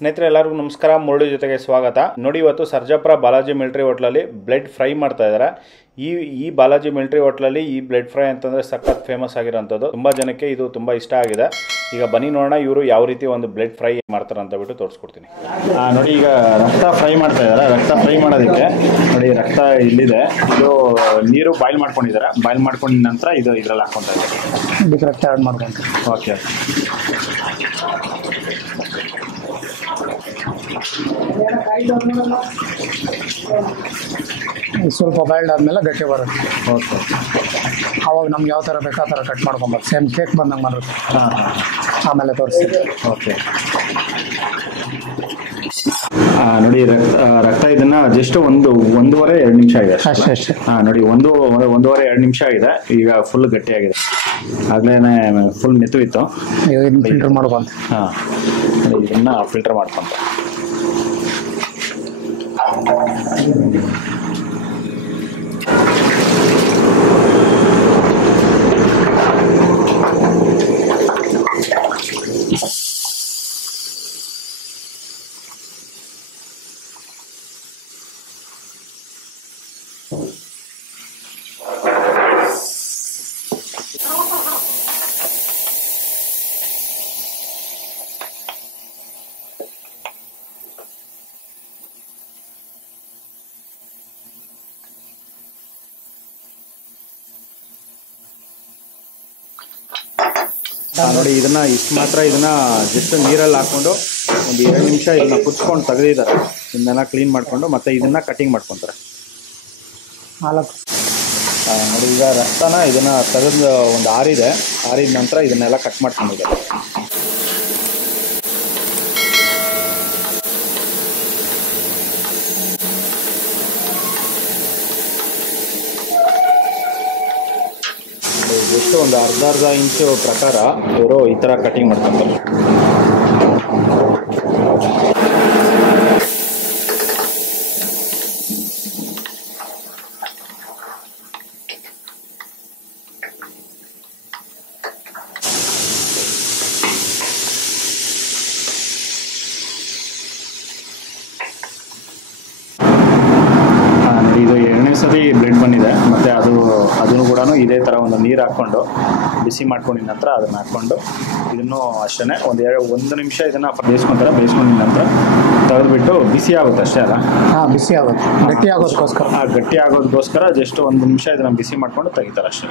ಸ್ನೇಹಿತರೆ ಎಲ್ಲರಿಗೂ ನಮಸ್ಕಾರ. ಮುರಳಿ ಜೊತೆಗೆ ಸ್ವಾಗತ. ನೋಡಿ, ಇವತ್ತು ಸರ್ಜಾಪುರ ಬಾಲಾಜಿ ಮಿಲಿಟರಿ ಹೋಟ್ಲಲ್ಲಿ ಬ್ಲೆಡ್ ಫ್ರೈ ಮಾಡ್ತಾ ಇದ್ದಾರೆ. ಈ ಬಾಲಾಜಿ ಮಿಲಿಟರಿ ಹೋಟ್ಲಲ್ಲಿ ಈ ಬ್ಲೆಡ್ ಫ್ರೈ ಅಂತಂದರೆ ಸಖತ್ ಫೇಮಸ್ ಆಗಿರೋಂಥದ್ದು. ತುಂಬ ಜನಕ್ಕೆ ಇದು ತುಂಬ ಇಷ್ಟ ಆಗಿದೆ. ಈಗ ಬನ್ನಿ ನೋಡೋಣ ಇವರು ಯಾವ ರೀತಿ ಒಂದು ಬ್ಲೆಡ್ ಫ್ರೈ ಮಾಡ್ತಾರೆ ಅಂತ ಬಿಟ್ಟು ತೋರಿಸ್ಕೊಡ್ತೀನಿ. ನೋಡಿ, ಈಗ ರಕ್ತ ಫ್ರೈ ಮಾಡ್ತಾ ಇದ್ದಾರೆ. ರಕ್ತ ಫ್ರೈ ಮಾಡೋದಕ್ಕೆ ನೋಡಿ, ರಕ್ತ ಇಲ್ಲಿದೆ. ಇದು ನೀರು ಬಾಯ್ಲ್ ಮಾಡ್ಕೊಂಡಿದ್ದಾರೆ. ಬಾಯ್ಲ್ ಮಾಡ್ಕೊಂಡ ನಂತರ ಇದು ಇದರಲ್ಲಿ ಹಾಕ್ಕೊತಾ ಇದ್ದಾರೆ. ಇದಕ್ಕೆ ರಕ್ತ ಆ್ಯಡ್ ಮಾಡ್ಕೊಂಡು ಓಕೆ. ಸ್ವಲ್ಪ ಬಾಯ್ಲ್ಡ್ ಆದಮೇಲೆ ಗಟ್ಟಿ ಬರುತ್ತೆ. ಓಕೆ. ಅವಾಗ ನಮ್ಗೆ ಯಾವ ಥರ ಬೇಕು ಆ ಥರ ಕಟ್ ಮಾಡ್ಕೊಬೋದು. ಸೇಮ್ ಕೇಕ್ ಬಂದಂಗೆ ಬರುತ್ತೆ. ಹಾಂ, ಆಮೇಲೆ ತೋರಿಸಿ. ಓಕೆ. ನೋಡಿ, ರಕ್ತ ಇದನ್ನ ಜಸ್ಟ್ ಒಂದೂವರೆ 2 ನಿಮಿಷ ಆಗಿದೆ ಅಷ್ಟೇ. ನೋಡಿ, ಒಂದೂವರೆ 2 ನಿಮಿಷ ಆಗಿದೆ. ಈಗ ಫುಲ್ ಗಟ್ಟಿ ಆಗಿದೆ. ಆಗ್ಲೇನೆ ಫುಲ್ ಮೆತ್ತು ಇತ್ತು. ಇದನ್ನ ಫಿಲ್ಟರ್ ಮಾಡ್ಕೊಂಡು ಇದನ್ನ ಫಿಲ್ಟರ್ ಮಾಡ್ಕೊಂತ ನೋಡಿ, ಇದನ್ನ ಇಷ್ಟು ಮಾತ್ರ ಇದನ್ನ ಜಸ್ಟ್ ನೀರಲ್ಲಿ ಹಾಕೊಂಡು ಒಂದು 2 ನಿಮಿಷ ಇದನ್ನ ಕುದಿಸ್ಕೊಂಡು ತೆಗೆದಿದ್ದಾರೆ. ಇದನ್ನೆಲ್ಲ ಕ್ಲೀನ್ ಮಾಡ್ಕೊಂಡು ಮತ್ತೆ ಇದನ್ನ ಕಟಿಂಗ್ ಮಾಡ್ಕೊತಾರೆ. 4 ನೋಡಿ, ಈಗ ರಕ್ತನ ಇದನ್ನ ತೆಗೆದು ಒಂದು ಆರಿದ ನಂತರ ಇದನ್ನೆಲ್ಲ ಕಟ್ ಮಾಡ್ಕೊಂಡಿದ್ದಾರೆ. ಜಸ್ಟ್ ಒಂದು ಅರ್ಧ ಇಂಚು ಪ್ರಕಾರ ಇವರು ಈ ಥರ ಕಟಿಂಗ್ ಮಾಡ್ಕೊಂತಾರೆ. ಇದು 2ನೇ ಸತಿ ಬ್ಲೆಡ್ ಬಂದಿದೆ. ಮತ್ತು ಅದನ್ನು ಕೂಡ ಇದೇ ಥರ ಒಂದು ನೀರು ಹಾಕ್ಕೊಂಡು ಬಿಸಿ ಮಾಡ್ಕೊಂಡಿದ ನಂತರ ಅದನ್ನು ಹಾಕ್ಕೊಂಡು ಇದನ್ನು ಅಷ್ಟೇ ಒಂದು ನಿಮಿಷ ಇದನ್ನು ಬೇಯಿಸ್ಕೊತಾರೆ. ಬೇಯಿಸ್ಕೊಂಡಿದ ನಂತರ ತೆಗೆದುಬಿಟ್ಟು ಬಿಸಿ ಆಗುತ್ತೆ ಅಷ್ಟೇ ಅಲ್ಲ? ಹಾಂ, ಬಿಸಿ ಆಗುತ್ತೆ. ಗಟ್ಟಿ ಆಗೋದಕ್ಕೋಸ್ಕರ ಗಟ್ಟಿ ಆಗೋದಕ್ಕೋಸ್ಕರ ಜಸ್ಟ್ 1 ನಿಮಿಷ ಇದನ್ನು ಬಿಸಿ ಮಾಡ್ಕೊಂಡು ತೆಗಿತಾರೆ ಅಷ್ಟೇ.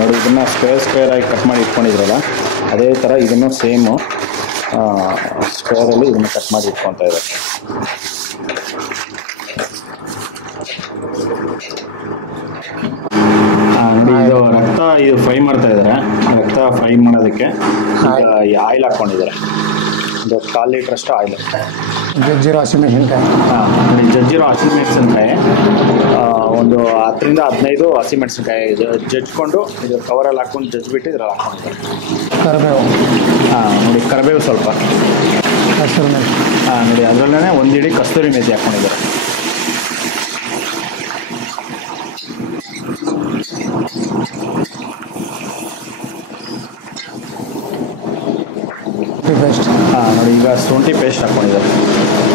ನೋಡಿ, ಇದನ್ನು ಸ್ಕ್ವೇರ್ ಆಗಿ ಕಟ್ ಮಾಡಿ ಇಟ್ಕೊಂಡಿದ್ರಲ್ಲ, ಅದೇ ಥರ ಇದನ್ನು ಸೇಮು ಸ್ಕ್ವೇರಲ್ಲಿ ಇದನ್ನು ಕಟ್ ಮಾಡಿ ಇಟ್ಕೊತಾ ಇದ್ದಾರೆ. ನೋಡಿ, ಇದು ಫ್ರೈ ಮಾಡ್ತಾ ಇದ್ದಾರೆ. ರಕ್ತ ಫ್ರೈ ಮಾಡೋದಕ್ಕೆ ಆಯಿಲ್ ಹಾಕ್ಕೊಂಡಿದ್ದಾರೆ. ಒಂದು 1/4 ಲೀಟ್ರಷ್ಟು ಆಯಿಲ್. ಜಜ್ಜಿರೋ ಹಸಿಮೆಣಸಿನ್ಕಾಯಿ. ನೋಡಿ, ಜಜ್ಜಿರೋ ಹಸಿಮೆಣಸಿನ್ಕಾಯಿ ಒಂದು 10 ರಿಂದ 15 ಹಸಿಮೆಣಸಿನ್ಕಾಯಿ ಜಜ್ಕೊಂಡು ಇದು ಕವರಲ್ಲಿ ಹಾಕ್ಕೊಂಡು ಜಜ್ಜಿಬಿಟ್ಟು ಇದ್ರಲ್ಲಿ ಹಾಕ್ಕೊಂಡಿದ್ದಾರೆ. ಕರಿಬೇವು. ನೋಡಿ, ಕರಿಬೇವು ಸ್ವಲ್ಪ. ಹಸಿರು ಮೆಣಸು. ನೋಡಿ, ಅದರಲ್ಲೇ 1 ಹಿಡಿ ಕಸ್ತೂರಿ ಮೆಥಿ ಹಾಕ್ಕೊಂಡಿದ್ದಾರೆ. ಪೇಸ್ಟ್. ನೋಡಿ, ಈಗ ಶುಂಠಿ ಪೇಸ್ಟ್ ಹಾಕ್ಕೊಂಡಿದ್ದಾರೆ.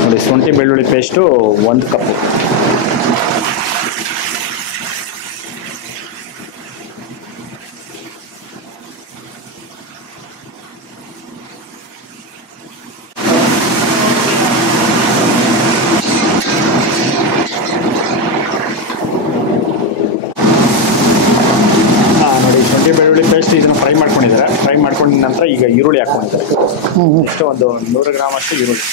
ನೋಡಿ, ಶುಂಠಿ ಬೆಳ್ಳುಳ್ಳಿ ಪೇಸ್ಟು 1 ಕಪ್ಪು. ನೋಡಿ, ಶುಂಠಿ ಬೆಳ್ಳುಳ್ಳಿ ಪೇಸ್ಟ್ ಇದನ್ನು ಫ್ರೈ ಮಾಡ್ಕೊಂಡಿದ್ದಾರೆ. ಫ್ರೈ ಮಾಡ್ಕೊಂಡಿದ ನಂತರ ಈಗ ಈರುಳ್ಳಿ ಹಾಕ್ಕೊಂಡಿದ್ದಾರೆ. ಎಷ್ಟು ಒಂದು 100 ಗ್ರಾಮ್ ಅಷ್ಟು ಈರುಳ್ಳಿ.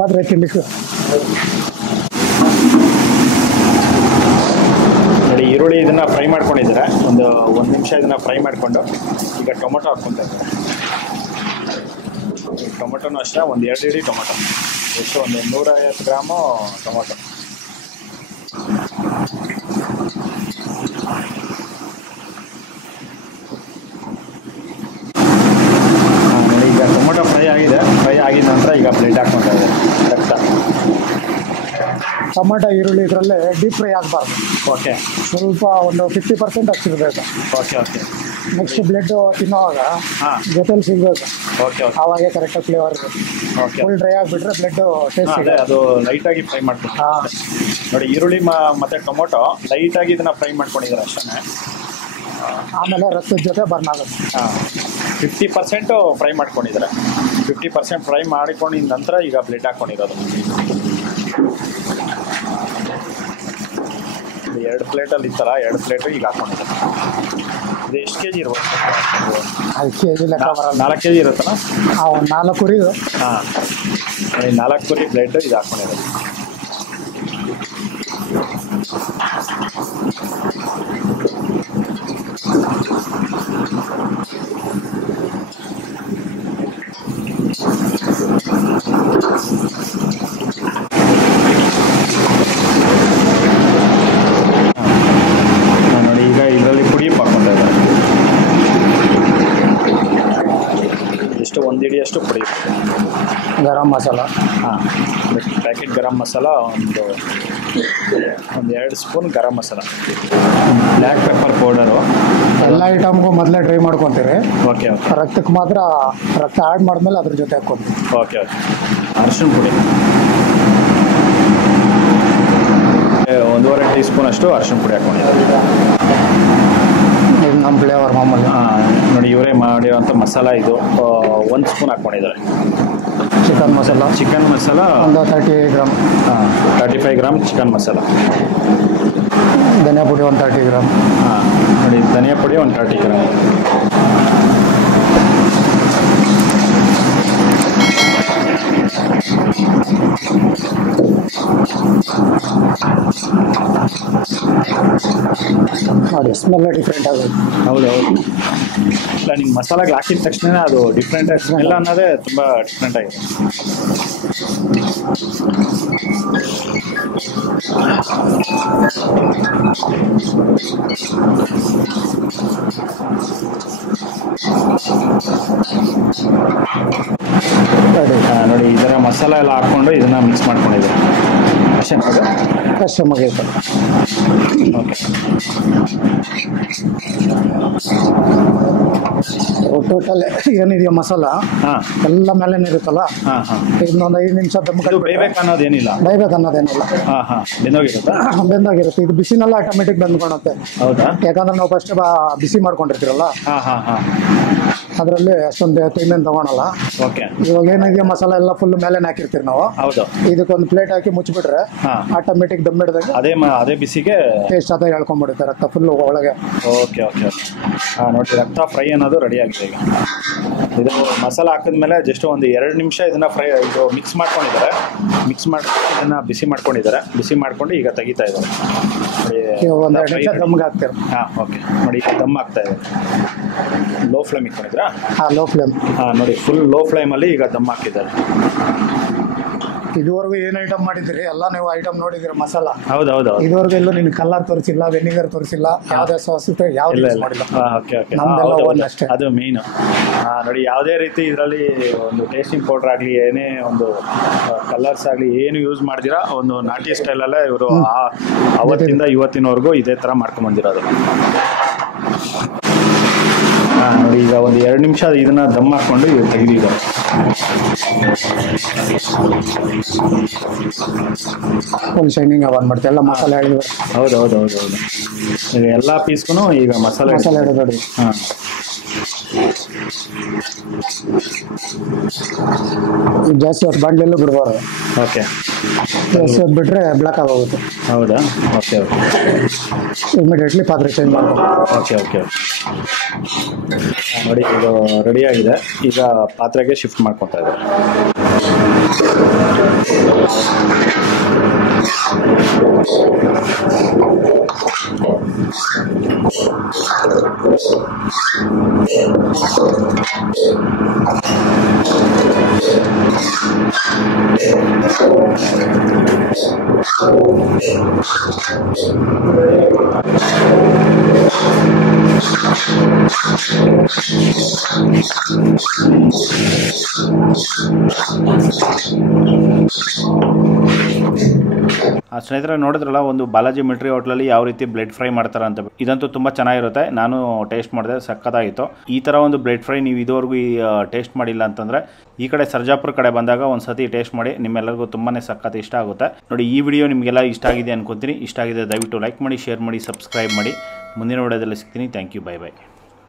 ಪಾತ್ರೆ ತಿನ್ಲಿಕ್ಕೆ ಈರುಳ್ಳಿ ಇದನ್ನು ಫ್ರೈ ಮಾಡ್ಕೊಂಡಿದ್ದಾರೆ. ಒಂದು ನಿಮಿಷ ಇದನ್ನು ಫ್ರೈ ಮಾಡಿಕೊಂಡು ಈಗ ಟೊಮೊಟೊ ಹಾಕ್ಕೊತಾ ಇದ್ದಾರೆ. ಟೊಮೊಟೊನೂ ಅಷ್ಟೇ ಒಂದು 2 ಇಡೀ ಟೊಮೊಟೊ, ಎಷ್ಟು ಒಂದು 150 ಗ್ರಾಮು ಟೊಮೊಟೊ. ನೋಡಿ ಈಗ ಟೊಮೊಟೊ ಫ್ರೈ ಆಗಿದ ನಂತರ ಈಗ ಬ್ಲೆಡ್ ಹಾಕ್ಕೊತಾ ಇದ್ದಾರೆ. ರಕ್ತ ಟೊಮೆಟೊ ಈರುಳ್ಳಿ ಇದರಲ್ಲೇ ಡೀಪ್ ಫ್ರೈ ಆಗಬಾರ್ದು. ಓಕೆ, ಸ್ವಲ್ಪ ಒಂದು 50% ಅಷ್ಟಿರಬೇಕು. Okay okay. ನೆಕ್ಸ್ಟ್ ಬ್ಲೆಡ್ ತಿನ್ನೋವಾಗ ಹಾಂ, ಜೊತೆಲಿ ಸಿಗಬೇಕು. ಓಕೆ ಓಕೆ ಆವಾಗೆ ಕರೆಕ್ಟಾಗಿ ಫ್ಲೇವರ್ ಇರುತ್ತೆ. ಓಕೆ. ಫುಲ್ ಡ್ರೈ ಆಗಿಬಿಟ್ರೆ ಬ್ಲೆಡ್ ಟೇಸ್ಟ್ ಅದೇ ಅದು ಲೈಟಾಗಿ ಫ್ರೈ ಮಾಡ್ತೀನಿ. ಹಾಂ, ನೋಡಿ ಈರುಳ್ಳಿ ಮತ್ತು ಟೊಮೊಟೊ ಲೈಟಾಗಿ ಇದನ್ನು ಫ್ರೈ ಮಾಡ್ಕೊಂಡಿದ್ದಾರೆ ಅಷ್ಟೇ. ಆಮೇಲೆ ರಸದ ಜೊತೆ ಬರ್ನ್ ಆಗುತ್ತೆ. ಹಾಂ, 50% ಫ್ರೈ ಮಾಡ್ಕೊಂಡಿದ್ದಾರೆ. 50% ಫ್ರೈ ಮಾಡಿಕೊಂಡಿದ ನಂತರ ಈಗ ಬ್ಲೆಡ್ ಹಾಕ್ಕೊಂಡಿರೋದು. 2 ಪ್ಲೇಟಲ್ಲಿ ಈ ಥರ 2 ಪ್ಲೇಟು ಈಗ ಹಾಕ್ಕೊಂಡಿದ್ದಾರೆ. ಇದು ಎಷ್ಟು ಕೆ ಜಿ ಇರ್ಬೋದು? 5 kg ಲೆಕ್ಕ ಬರಲ್ಲ. 4 ಕೆ ಜಿ ಇರುತ್ತಲ್ಲ? ಒಂದು 4 ಕುರಿ. ಹಾಂ, 4 ಕುರಿ ಬ್ಲೆಡ್ ಇದು ಹಾಕ್ಕೊಂಡಿರೋದು. ನೋಡಿ ಈಗ ಇದರಲ್ಲಿ ಪುಡಿ ಹಾಕ್ಕೊತಾ ಇದ್ದಾರೆ. ಎಷ್ಟು 1 ಇಡಿಯಷ್ಟು ಪುಡಿ. ಗರಂ ಮಸಾಲ. ಹಾಂ, ಪ್ಯಾಕೆಟ್ ಗರಂ ಮಸಾಲ ಒಂದು 2 spoon garam masala. Black pepper powder. ಎಲ್ಲ ಐಟಮ್ಗೂ ಮೊದಲೇ ಡ್ರೈ ಮಾಡ್ಕೊತೀರಿ. Okay okay. ರಕ್ತಕ್ಕೆ ಮಾತ್ರ ರಕ್ತ ಆ್ಯಡ್ ಮಾಡಿದ್ಮೇಲೆ ಅದ್ರ ಜೊತೆ ಹಾಕ್ಕೊತೀವಿ. Okay okay. ಅರಿಶಿನ ಪುಡಿ 1.5 ಟೀ ಸ್ಪೂನ್ ಅಷ್ಟು ಅರಿಶಿನ ಪುಡಿ ಹಾಕ್ಕೊಂಡಿದ್ದಾರೆ. ಇದು ನಮ್ಮ ಫ್ಲೇವರ್ ಮಾಮೂಲಿ. ಹಾಂ, ನೋಡಿ ಇವರೇ ಮಾಡಿರೋಂಥ ಮಸಾಲ ಇದು 1 ಸ್ಪೂನ್ ಹಾಕ್ಕೊಂಡಿದ್ದಾರೆ. ಚಿಕನ್ ಮಸಾಲ ಒಂದು 30 ಗ್ರಾಮ್. ಹಾಂ, 35 ಗ್ರಾಮ್ ಚಿಕನ್ ಮಸಾಲ. ಧನಿಯಾ ಪುಡಿ ಒಂದು 30 ಗ್ರಾಮ್. ಹಾಂ, ನೋಡಿ ಧನಿಯಾ ಪುಡಿ ಒಂದು 30 ಗ್ರಾಮ್. ನೋಡಿ ಸ್ಮೆಲ್ ಡಿಫ್ರೆಂಟ್ ಆಗುತ್ತೆ. ಹೌದು ಹೌದು. ಇಲ್ಲ, ನಿಮ್ಮ ಮಸಾಲಾಗೆ ಹಾಕಿದ ತಕ್ಷಣ ಅದು ಡಿಫ್ರೆಂಟ್ ಸ್ಮೆಲ್ ಅನ್ನೋದೇ ತುಂಬ ಡಿಫ್ರೆಂಟ್ ಆಗಿದೆ. ನೋಡಿ ಇದರ ಮಸಾಲ ಎಲ್ಲ ಹಾಕ್ಕೊಂಡು ಇದನ್ನ ಮಿಕ್ಸ್ ಮಾಡ್ಕೊಂಡಿದ್ದಾರೆ ಅಷ್ಟೇ ಮುಗಿಯುತ್ತೆ. ಓಕೆ, ಟೋಟಲ್ ಏನಿದೆಯೋ ಮಸಾಲ ಹಾಂ ಎಲ್ಲ ಮೇಲೇನೆ ಇರುತ್ತಲ್ಲ. ಹಾಂ ಹಾಂ. ಇನ್ನೊಂದು 5 ನಿಮಿಷ ಬೇಯ್ಬೇಕು ಅನ್ನೋದೇನಿಲ್ಲ. ಬೇಯ್ಬೇಕು ಅನ್ನೋದೇನಿಲ್ಲ. ಹಾಂ ಹಾಂ, ಬೆಂದೋಗಿರುತ್ತಾ? ಬೆಂದಾಗಿರುತ್ತೆ. ಇದು ಬಿಸಿನೆಲ್ಲ ಆಟೋಮೆಟಿಕ್ ಬೆಂದ್ಕೊಳುತ್ತೆ. ಹೌದಾ? ಯಾಕಂದ್ರೆ ನಾವು ಫಸ್ಟ್ ಬಿಸಿ ಮಾಡ್ಕೊಂಡಿರ್ತೀರಲ್ಲ, ಹಾಂ ಹಾಂ ಹಾಂ. ಅದರಲ್ಲಿ ಅಷ್ಟೊಂದು ಟೈಮೇನು ತಗೊಳಲ್ಲ. ಓಕೆ. ಇವಾಗ ಏನಿದೆಯೋ ಮಸಾಲ ಎಲ್ಲ ಫುಲ್ ಮೇಲೆ ಹಾಕಿರ್ತೀವಿ ನಾವು. ಹೌದು. ಇದಕ್ಕೊಂದು ಪ್ಲೇಟ್ ಹಾಕಿ ಮುಚ್ಚಿಬಿಟ್ರೆ ಹಾಂ ಆಟೋಮೆಟಿಕ್ ದಮ್ ಹಿಡ್ದಂಗೆ ಅದೇ ಬಿಸಿಗೆ ಟೇಸ್ಟ್ ಅದ ಹೇಳ್ಕೊಂಡ್ಬಿಡುತ್ತೆ ರಕ್ತ ಫುಲ್ ಒಳಗೆ. Okay okay okay. ಹಾಂ, ನೋಡಿ ರಕ್ತ ಫ್ರೈ ಅನ್ನೋದು ರೆಡಿ ಆಗಿದೆ ಈಗ. ಇದು ಮಸಾಲ ಹಾಕಿದ್ಮೇಲೆ ಜಸ್ಟ್ ಒಂದು 2 ನಿಮಿಷ ಇದನ್ನು ಇದು ಮಿಕ್ಸ್ ಮಾಡ್ಕೊಂಡಿದ್ದಾರೆ. ಮಿಕ್ಸ್ ಮಾಡಿ ಇದನ್ನು ಬಿಸಿ ಮಾಡ್ಕೊಂಡು ಈಗ ತೆಗಿತಾ ಇದ್ದಾರೆ. ಒಂದು 2 ನಿಮಿಷ ದಮ್ಗೆ ಹಾಕ್ತೀರ. ಹಾಂ, ಓಕೆ. ನೋಡಿ ಈಗ ದಮ್ ಆಗ್ತಾ ಇದೆ. ಲೋ ಫ್ಲೇಮ್ ಇಟ್ಕೊಂಡಿದ್ರಾ? ಹಾಂ, ಲೋ ಫ್ಲೇಮ್. ಹಾಂ, ನೋಡಿ ಫುಲ್ ಲೋ ಫ್ಲೇಮಲ್ಲಿ ಈಗ ದಮ್ ಹಾಕಿದ್ದಾರೆ. ಇದುವರೆಗೂ ಏನು ಐಟಮ್ ಮಾಡಿದಿರಿ ಎಲ್ಲ ನೀವು ಐಟಮ್ ನೋಡಿದಿರಿ ಮಸಾಲ. ಹೌದೌದು. ಇದುವರೆಗೂ ಎಲ್ಲೂ ನಿನ್ ಕಲರ್ ತೋರಿಸಿಲ್ಲ, ವೆನಿಗರ್ ತೋರಿಸಿಲ್ಲ, ಯಾವ್ದೇ ಸಾಸ್ ಯಾವ್ದು ಮಾಡಿಲ್ಲ. Okay okay. ನಮ್ದೆಲ್ಲ ಓನ್ ಅಷ್ಟೇ. ಅದು ಮೇಯ್ನು. ನೋಡಿ ಯಾವುದೇ ರೀತಿ ಇದರಲ್ಲಿ ಒಂದು ಟೇಸ್ಟಿಂಗ್ ಪೌಡರ್ ಆಗಲಿ, ಏನೇ ಒಂದು ಕಲರ್ಸ್ ಆಗಲಿ ಏನು ಯೂಸ್ ಮಾಡ್ದಿರಾ ಒಂದು ನಾಟಿ ಸ್ಟೈಲಲ್ಲೇ ಇವರು ಅವತ್ತಿಂದ ಇವತ್ತಿನವರೆಗೂ ಇದೇ ಥರ ಮಾಡ್ಕೊಂಬಂದಿರೋದು. ನೋಡಿ ಈಗ ಒಂದು 2 ನಿಮಿಷ ಇದನ್ನ ದಮ್ ಹಾಕೊಂಡು ಇವಾಗ ತೆಗೆದಿದ್ದಾರೆ. ಫುಲ್ ಶೈನಿಂಗ್ ಬಂದ್ಬಿಡುತ್ತೆ ಎಲ್ಲ ಮಸಾಲೆ ಹೇಳಿದ್ರು. ಹೌದು. ಈಗ ಎಲ್ಲ ಪೀಸ್ಗೂ ಈಗ ಮಸಾಲೆ ಹಿಡಿದು. ಹಾಂ, ಜಾಸ್ತಿ ಹೊತ್ತು ಬಾಂಡ್ಲೆಲ್ಲೂ ಬಿಡ್ಬಾರ್ದು. ಓಕೆ. ಜಾಸ್ತಿ ಹೊತ್ತು ಬಿಟ್ರೆ ಬ್ಲಾಕ್ ಆಗೋಗುತ್ತೆ. ಹೌದಾ? Okay okay. ಇಮಿಡಿಯೇಟ್ಲಿ ಪಾತ್ರೆ ಚೇಂಜ್ ಮಾಡ್ಬೋದು. ಓಕೆ. ನೋಡಿ ಇದು ರೆಡಿಯಾಗಿದೆ. ಈಗ ಪಾತ್ರೆಗೆ ಶಿಫ್ಟ್ ಮಾಡ್ಕೊತಾ ಇದ್ದಾರೆ. ಸ್ನೇಹಿತರೆ ನೋಡಿದ್ರಲ್ಲ ಒಂದು ಬಾಲಾಜಿ ಮಿಲಿಟರಿ ಹೋಟ್ಲಲ್ಲಿ ಯಾವ ರೀತಿ ಬ್ಲೆಡ್ ಫ್ರೈ ಮಾಡ್ತಾರೆ ಅಂತ. ಇದಂತೂ ತುಂಬ ಚೆನ್ನಾಗಿರುತ್ತೆ. ನಾನು ಟೇಸ್ಟ್ ಮಾಡಿದೆ, ಸಕ್ಕತ್ತಾಗಿತ್ತು. ಈ ಥರ ಒಂದು ಬ್ಲೆಡ್ ಫ್ರೈ ನೀವು ಇದುವರೆಗೂ ಟೇಸ್ಟ್ ಮಾಡಿಲ್ಲ ಅಂತಂದರೆ ಈ ಕಡೆ ಸರ್ಜಾಪುರ ಕಡೆ ಬಂದಾಗ ಒಂದು ಸತಿ ಟೇಸ್ಟ್ ಮಾಡಿ, ನಿಮ್ಮೆಲ್ಲರಿಗೂ ತುಂಬಾ ಸಖತ್ ಇಷ್ಟ ಆಗುತ್ತೆ. ನೋಡಿ, ಈ ವಿಡಿಯೋ ನಿಮಗೆಲ್ಲ ಇಷ್ಟ ಆಗಿದೆ ಅನ್ಕೊತೀನಿ. ಇಷ್ಟ ಆಗಿದೆ ದಯವಿಟ್ಟು ಲೈಕ್ ಮಾಡಿ, ಶೇರ್ ಮಾಡಿ, ಸಬ್ಸ್ಕ್ರೈಬ್ ಮಾಡಿ. ಮುಂದಿನ ವಿಡಿಯೋದಲ್ಲಿ ಸಿಗ್ತೀನಿ. Thank you, bye by.